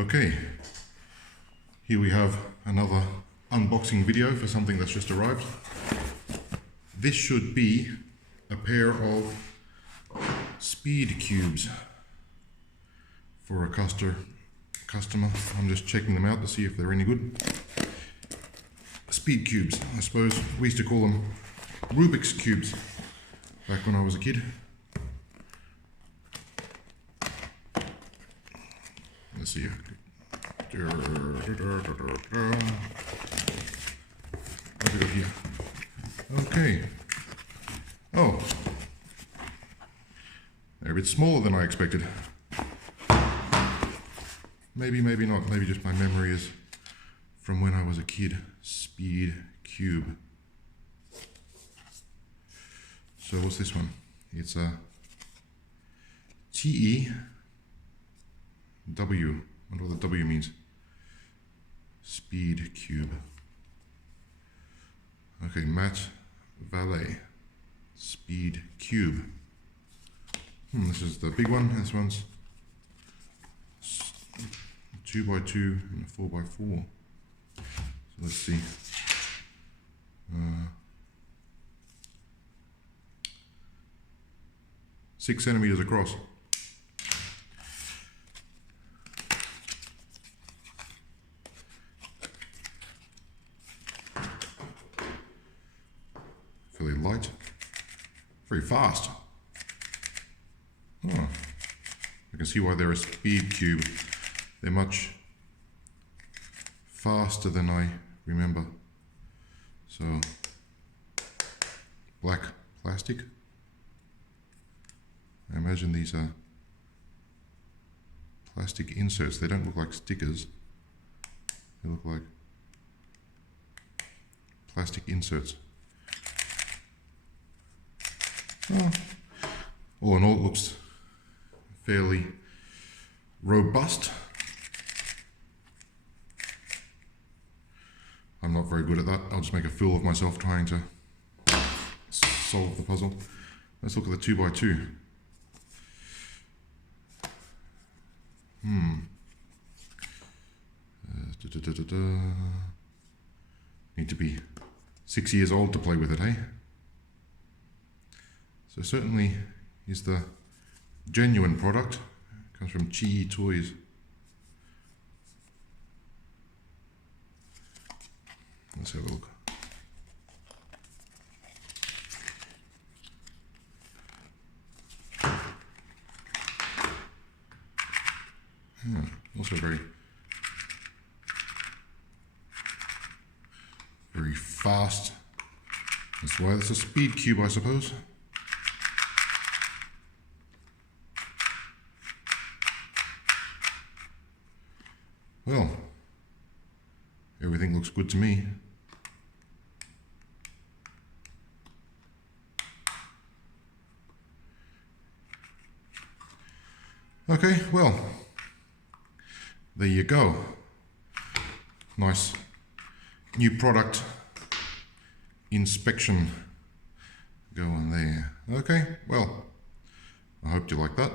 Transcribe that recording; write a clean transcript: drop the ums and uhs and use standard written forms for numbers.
Okay, here we have another unboxing video for something that's just arrived. This should be a pair of Speedcubes for a customer. I'm just checking them out to see if they're any good. Speedcubes, I suppose we used to call them Rubik's Cubes back when I was a kid. Let's see. What have we got here? Okay. Oh. They're a bit smaller than I expected. Maybe not. Maybe just my memory is from when I was a kid. Speedcube. So what's this one? It's a Qiyi. W. I wonder what the W means. Speedcube. Okay, Matt Valet. Speedcube. This is the big one. This one's 2x2 and 4x4. So let's see. 6 centimeters across. Fairly light, very fast. Oh, I can see why they're a Speedcube. They're much faster than I remember. So, black plastic. I imagine these are plastic inserts. They don't look like stickers. They look like plastic inserts. Oh. All in all, it looks fairly robust. I'm not very good at that. I'll just make a fool of myself trying to solve the puzzle. Let's look at the 2x2. Need to be 6 years old to play with it, eh? So certainly is the genuine product. It comes from Qiyi Toys. Let's have a look. Also very fast. That's why it's a Speedcube, I suppose. Well, everything looks good to me. Okay, well, there you go. Nice new product inspection go on there. Okay, well, I hope you like that.